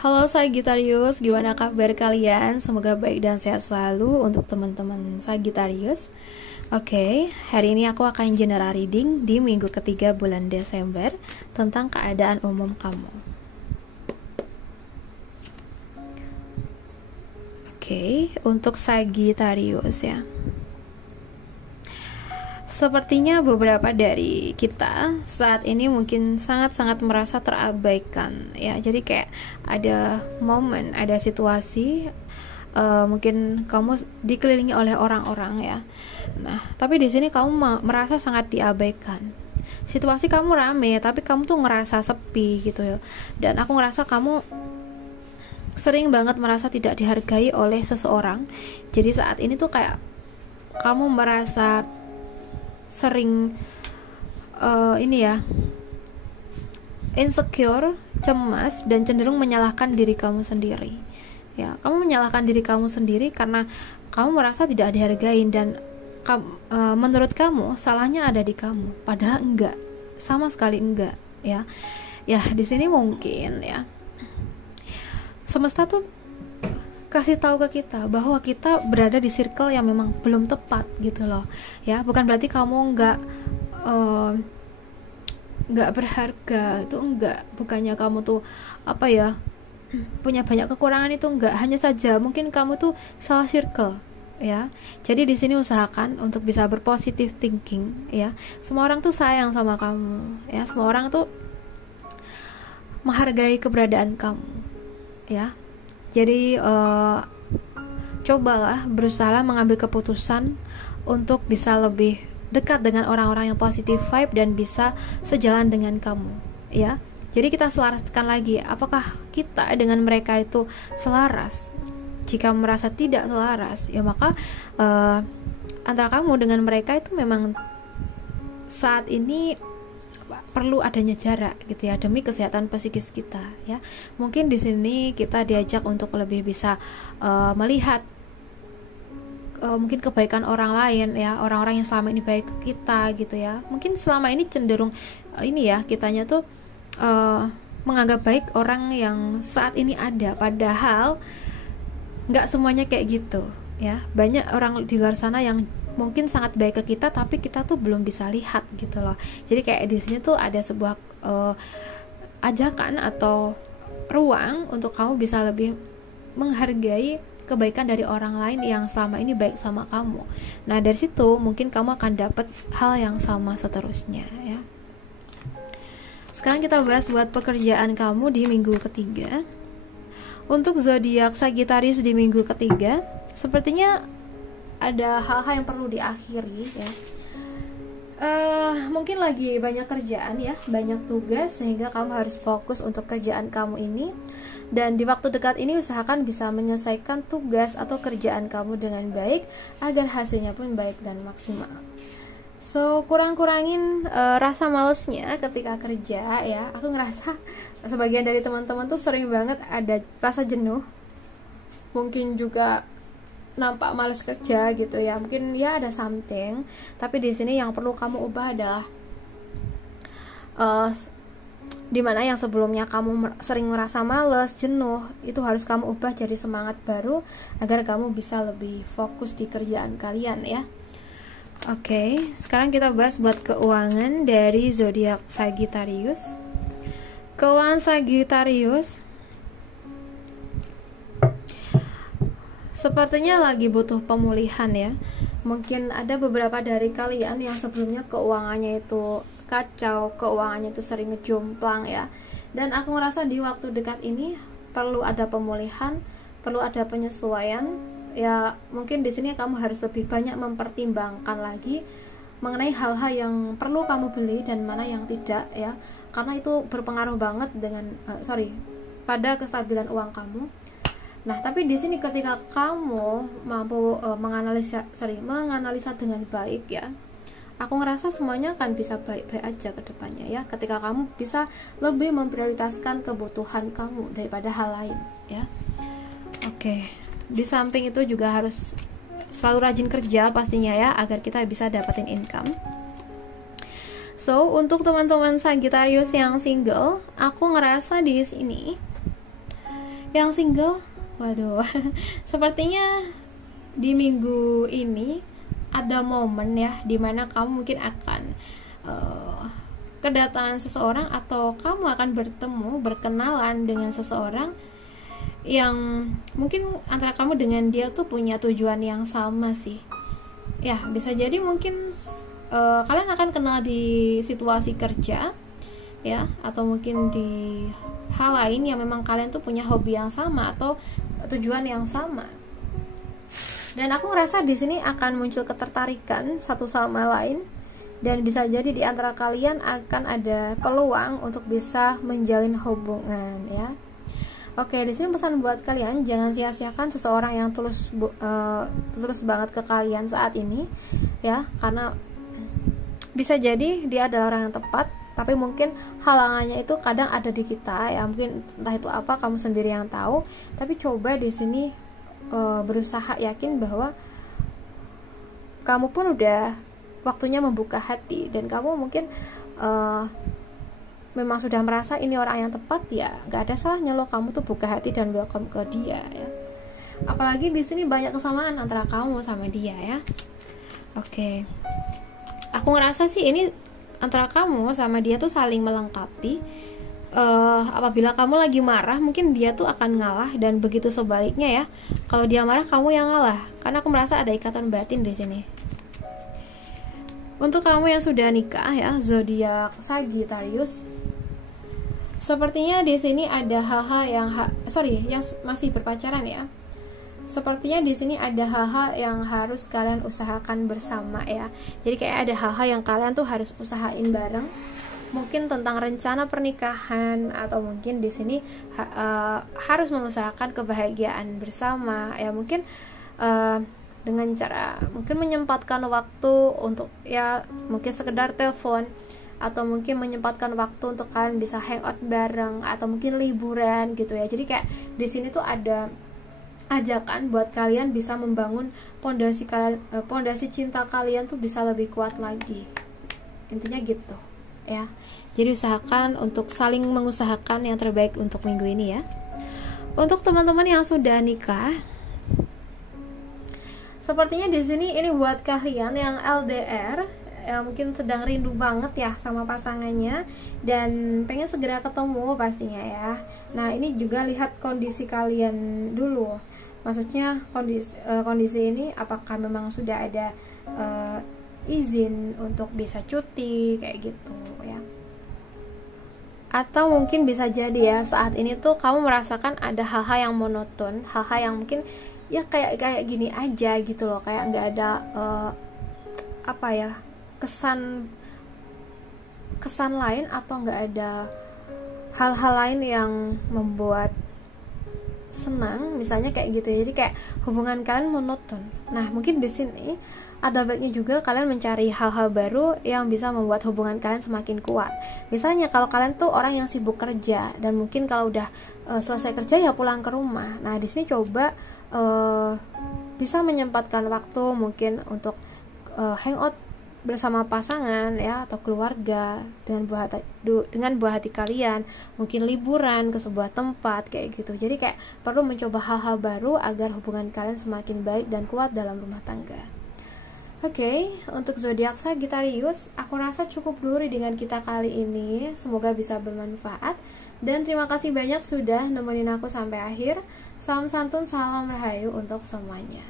Halo Sagittarius, gimana kabar kalian? Semoga baik dan sehat selalu untuk teman-teman Sagittarius. Oke, hari ini aku akan general reading di minggu ketiga bulan Desember tentang keadaan umum kamu. Oke, untuk Sagittarius ya. Sepertinya beberapa dari kita saat ini mungkin sangat-sangat merasa terabaikan ya. Jadi kayak ada momen, ada situasi, mungkin kamu dikelilingi oleh orang-orang ya. Nah, tapi di sini kamu merasa sangat diabaikan. Situasi kamu rame, tapi kamu tuh ngerasa sepi gitu ya. Dan aku ngerasa kamu sering banget merasa tidak dihargai oleh seseorang. Jadi saat ini tuh kayak kamu merasa sering insecure, cemas, dan cenderung menyalahkan diri kamu sendiri. Ya, kamu menyalahkan diri kamu sendiri karena kamu merasa tidak dihargai dan menurut kamu salahnya ada di kamu, padahal enggak, sama sekali enggak, ya. Ya, di sini mungkin ya semesta tuh kasih tahu ke kita bahwa kita berada di circle yang memang belum tepat gitu loh ya. Bukan berarti kamu nggak berharga, itu enggak. Bukannya kamu tuh punya banyak kekurangan, itu enggak. Hanya saja mungkin kamu tuh salah circle ya. Jadi di sini usahakan untuk bisa berpositive thinking ya. Semua orang tuh sayang sama kamu ya. Semua orang tuh menghargai keberadaan kamu ya. Jadi cobalah berusaha mengambil keputusan untuk bisa lebih dekat dengan orang-orang yang positive vibe dan bisa sejalan dengan kamu ya. Jadi kita selaraskan lagi, apakah kita dengan mereka itu selaras? Jika merasa tidak selaras, ya maka antara kamu dengan mereka itu memang saat ini perlu adanya jarak gitu ya, demi kesehatan psikis kita ya. Mungkin di sini kita diajak untuk lebih bisa melihat mungkin kebaikan orang lain ya, orang-orang yang selama ini baik ke kita gitu ya. Mungkin selama ini cenderung kitanya tuh menganggap baik orang yang saat ini ada, padahal nggak semuanya kayak gitu ya. Banyak orang di luar sana yang mungkin sangat baik ke kita, tapi kita tuh belum bisa lihat gitu loh. Jadi kayak di sini tuh ada sebuah ajakan atau ruang untuk kamu bisa lebih menghargai kebaikan dari orang lain yang selama ini baik sama kamu. Nah, dari situ mungkin kamu akan dapat hal yang sama seterusnya ya. Sekarang kita bahas buat pekerjaan kamu di minggu ketiga. Untuk zodiak Sagittarius di minggu ketiga, sepertinya ada hal-hal yang perlu diakhiri ya. Mungkin lagi banyak kerjaan ya, banyak tugas, sehingga kamu harus fokus untuk kerjaan kamu ini. Dan di waktu dekat ini usahakan bisa menyelesaikan tugas atau kerjaan kamu dengan baik agar hasilnya pun baik dan maksimal. So, kurang-kurangin rasa malesnya ketika kerja ya. Aku ngerasa sebagian dari teman-teman tuh sering banget ada rasa jenuh. Mungkin juga nampak malas kerja gitu ya. Mungkin ya ada something, tapi di sini yang perlu kamu ubah adalah dimana yang sebelumnya kamu sering merasa malas, jenuh, itu harus kamu ubah jadi semangat baru agar kamu bisa lebih fokus di kerjaan kalian ya. Oke, sekarang kita bahas buat keuangan dari zodiak Sagittarius. Keuangan Sagittarius sepertinya lagi butuh pemulihan ya. Mungkin ada beberapa dari kalian yang sebelumnya keuangannya itu kacau, keuangannya itu sering ngejomplang ya. Dan aku ngerasa di waktu dekat ini perlu ada pemulihan, perlu ada penyesuaian ya. Mungkin di sini kamu harus lebih banyak mempertimbangkan lagi mengenai hal-hal yang perlu kamu beli dan mana yang tidak ya. Karena itu berpengaruh banget dengan pada kestabilan uang kamu. Nah, tapi di sini ketika kamu mampu menganalisa dengan baik ya, aku ngerasa semuanya akan bisa baik-baik aja ke depannya ya. Ketika kamu bisa lebih memprioritaskan kebutuhan kamu daripada hal lain ya. Oke. Di samping itu juga harus selalu rajin kerja pastinya ya, agar kita bisa dapetin income. So, untuk teman-teman Sagittarius yang single, aku ngerasa di sini Yang single, waduh, sepertinya di minggu ini ada momen ya dimana kamu mungkin akan kedatangan seseorang, atau kamu akan berkenalan dengan seseorang yang mungkin antara kamu dengan dia tuh punya tujuan yang sama sih ya. Bisa jadi mungkin kalian akan kenal di situasi kerja ya, atau mungkin di hal lain yang memang kalian tuh punya hobi yang sama atau tujuan yang sama. Dan aku ngerasa di sini akan muncul ketertarikan satu sama lain, dan bisa jadi di antara kalian akan ada peluang untuk bisa menjalin hubungan ya. Oke, di sini pesan buat kalian, jangan sia-siakan seseorang yang tulus banget ke kalian saat ini ya, karena bisa jadi dia adalah orang yang tepat, tapi mungkin halangannya itu kadang ada di kita ya, mungkin entah itu apa, kamu sendiri yang tahu. Tapi coba di sini berusaha yakin bahwa kamu pun udah waktunya membuka hati, dan kamu mungkin memang sudah merasa ini orang yang tepat ya, nggak ada salahnya loh kamu tuh buka hati dan welcome ke dia ya. Apalagi di sini banyak kesamaan antara kamu sama dia ya. Oke. Aku ngerasa sih ini antara kamu sama dia tuh saling melengkapi. Apabila kamu lagi marah, mungkin dia tuh akan ngalah, dan begitu sebaliknya ya. Kalau dia marah, kamu yang ngalah. Karena aku merasa ada ikatan batin di sini. Untuk kamu yang sudah nikah ya, zodiak Sagittarius, sepertinya di sini ada hal-hal yang yang masih berpacaran ya. Sepertinya di sini ada hal-hal yang harus kalian usahakan bersama ya. Jadi kayak ada hal-hal yang kalian tuh harus usahain bareng. Mungkin tentang rencana pernikahan, atau mungkin di sini harus mengusahakan kebahagiaan bersama ya. Mungkin dengan cara mungkin menyempatkan waktu untuk ya mungkin sekedar telepon, atau mungkin menyempatkan waktu untuk kalian bisa hangout bareng, atau mungkin liburan gitu ya. Jadi kayak di sini tuh ada ajakan buat kalian bisa membangun pondasi cinta kalian tuh bisa lebih kuat lagi. Intinya gitu ya. Jadi usahakan untuk saling mengusahakan yang terbaik untuk minggu ini ya. Untuk teman-teman yang sudah nikah, sepertinya di sini ini buat kalian yang LDR ya, mungkin sedang rindu banget ya sama pasangannya dan pengen segera ketemu pastinya ya. Nah, ini juga lihat kondisi kalian dulu. Maksudnya kondisi ini apakah memang sudah ada izin untuk bisa cuti kayak gitu ya. Atau mungkin bisa jadi ya saat ini tuh kamu merasakan ada hal-hal yang monoton, hal-hal yang mungkin ya kayak gini aja gitu loh, kayak nggak ada kesan lain, atau nggak ada hal-hal lain yang membuat senang misalnya kayak gitu. Jadi kayak hubungan kalian monoton. Nah, mungkin di sini ada baiknya juga kalian mencari hal-hal baru yang bisa membuat hubungan kalian semakin kuat. Misalnya kalau kalian tuh orang yang sibuk kerja, dan mungkin kalau udah selesai kerja ya pulang ke rumah. Nah, di sini coba bisa menyempatkan waktu mungkin untuk hangout bersama pasangan ya, atau keluarga dengan buah hati kalian, mungkin liburan ke sebuah tempat kayak gitu. Jadi kayak perlu mencoba hal-hal baru agar hubungan kalian semakin baik dan kuat dalam rumah tangga. Oke, untuk zodiak Sagittarius, aku rasa cukup dulu dengan kita kali ini. Semoga bisa bermanfaat, dan terima kasih banyak sudah nemenin aku sampai akhir. Salam santun, salam rahayu untuk semuanya.